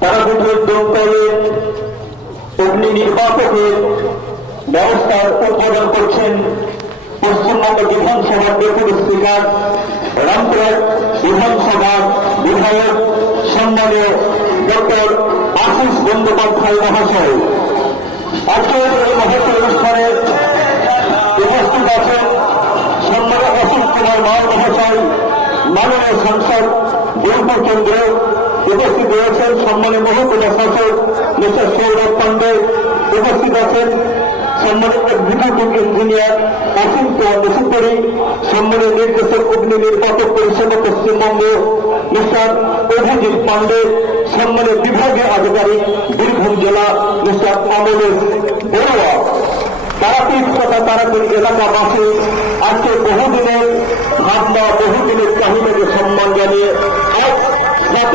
তারা বিদ্যুৎ দমকলে অগ্নি নির্বাপকের ব্যবস্থার উদ্বোধন করছেন পশ্চিমবঙ্গ বিধানসভার ডেপুটি স্পিকার রামপুরহাট বিধানসভার বিধায়ক সম্মানীয় ডক্টর আশিস বন্দ্যোপাধ্যায় মহাশয়। আজকের এই মহৎ অনুষ্ঠানে উপস্থিত আছেন সম্মানীয় অশোক কুমার মাল মহাশয়, মাননীয় সাংসদ বোলপুর কেন্দ্র। উপস্থিত রয়েছেন সম্মানীয় মহকুমা শাসক মিস্টার সৌরভ পান্ডে। উপস্থিত আছেন সম্মানিত এক্সিকিউটিভ ইঞ্জিনিয়ার অসীম কুমার মুসুপুরি, সম্মানীয় নির্দেশক অগ্নি নির্বাপক পরিষেবা পশ্চিমবঙ্গ মিস্টার অভিজিৎ পান্ডে, সম্মানীয় বিভাগীয় আধিকারিক বীরভূম জেলা মিস্টার অমলেশ বড়ুয়া। তারাপীঠ তথা তারাপীঠ এলাকাবাসী আজকে বহুদিনের ভাবনা, বহুদিনের চাহিদাকে সম্মান জানিয়ে আজ 7